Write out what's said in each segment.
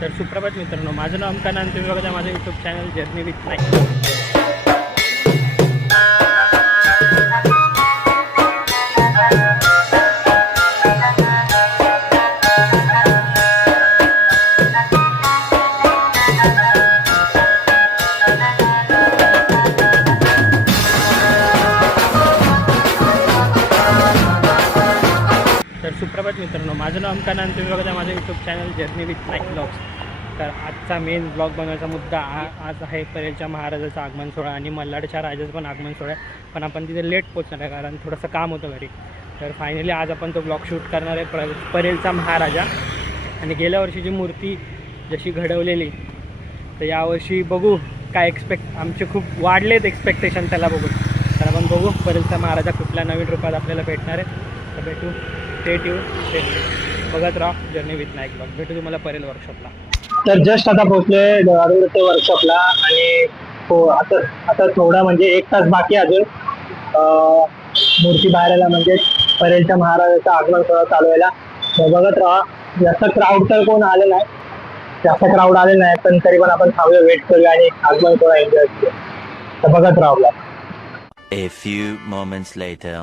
तर सुप्रभात मित्रांनो, माझं नाव अमकान आणि तुम्ही बघा माझं YouTube channel journey with Naik. तर सुप्रभात मित्रांनो, माझं नाव अमकान आणि तुम्ही बघा माझं YouTube channel journey with Naik blogs. तर आजचा मेन ब्लॉग बनवायचा मुद्दा आज आहे परेलच्या महाराजाचं आगमन सोहळा आणि मल्हारच्या राजाचं पण आगमन सोहळा आहे. पण आपण तिथे लेट पोचणार आहे कारण थोडंसं काम होतं घरी. तर फायनली आज आपण तो ब्लॉग शूट करणार आहे परेलचा महाराजा. आणि गेल्या वर्षीची मूर्ती जशी घडवलेली, तर यावर्षी बघू काय आमचे खूप वाढलेत एक्सपेक्टेशन त्याला बघून. तर आपण बघू परेलचा महाराजा कुठल्या नवीन रूपात आपल्याला भेटणार आहे. तर भेटू, स्टेट येऊ बघत राहा जर्नी विथ नाईक ब्लॉग. भेटू तुम्हाला परेल वर्कशॉपला. तर जस्ट आता पोहोचले अरुंधती वर्कशॉपला आणि हो आता थोडा म्हणजे 1 तास बाकी अजून मूर्ती बाहेर आला म्हणजे परेलच्या महाराजाचा आगमन सोहळा चालू व्हायला. बघत राहा. जास्त क्राऊड तर कोण आले नाही, पण तरी पण आपण थांबूया, वेट करूया आणि आगमन सोहळा एन्जॉय करूया. तर बघत राहा. A few moments later.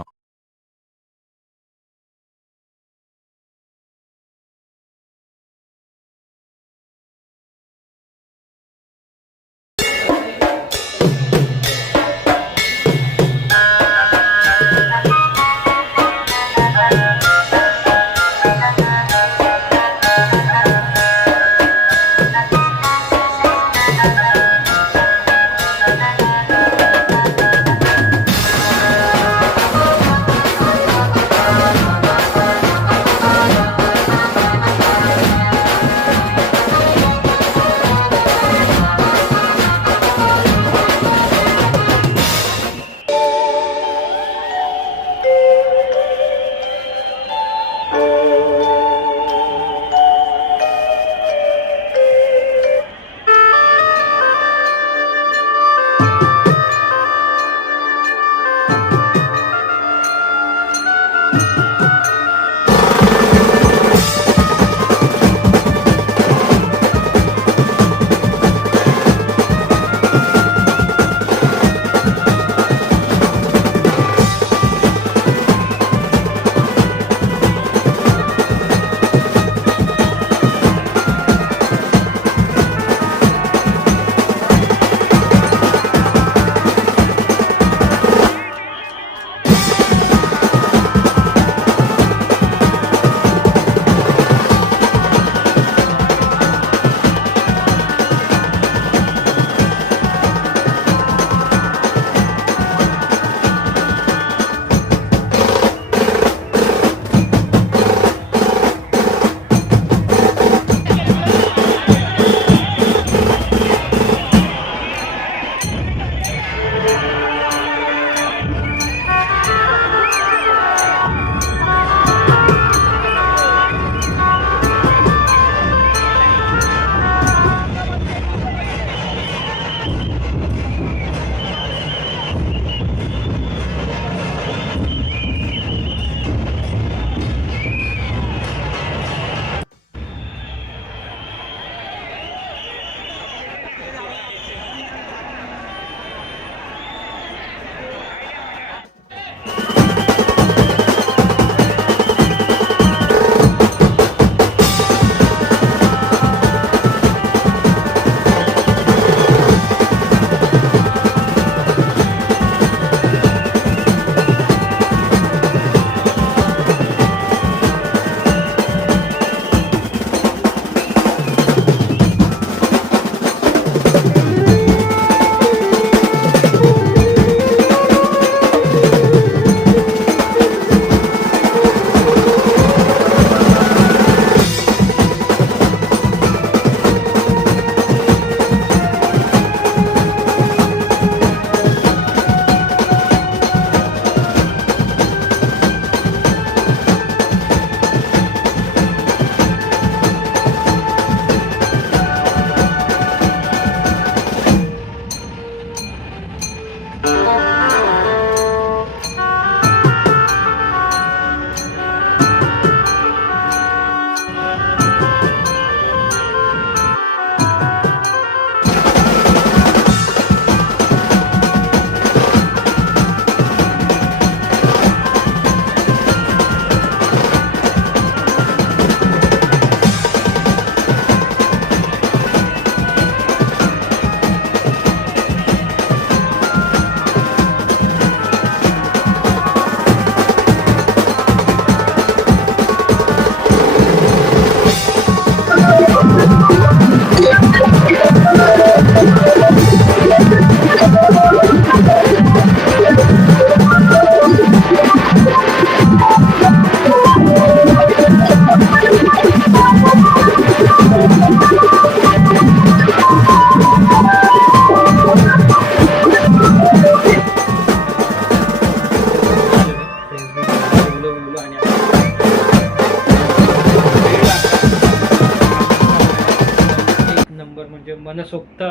म्हणजे मनसोक्त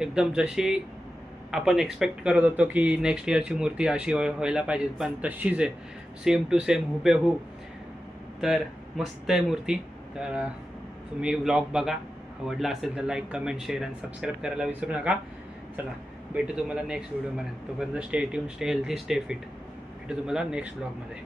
एकदम जशी आपण एक्सपेक्ट करत होतो की नेक्स्ट इयरची मूर्ती अशी व्हायला पाहिजे, पण तशीच आहे, सेम टू सेम हुबेहू. तर मस्त आहे मूर्ती. तर तुम्ही व्लॉग बघा, आवडला असेल तर लाईक, कमेंट, शेअर आणि सबस्क्राईब करायला विसरू नका. चला भेटू तुम्हाला नेक्स्ट व्हिडिओमध्ये. तोपर्यंत stay tune, stay healthy, stay fit. भेटू तुम्हाला नेक्स्ट व्लॉगमध्ये.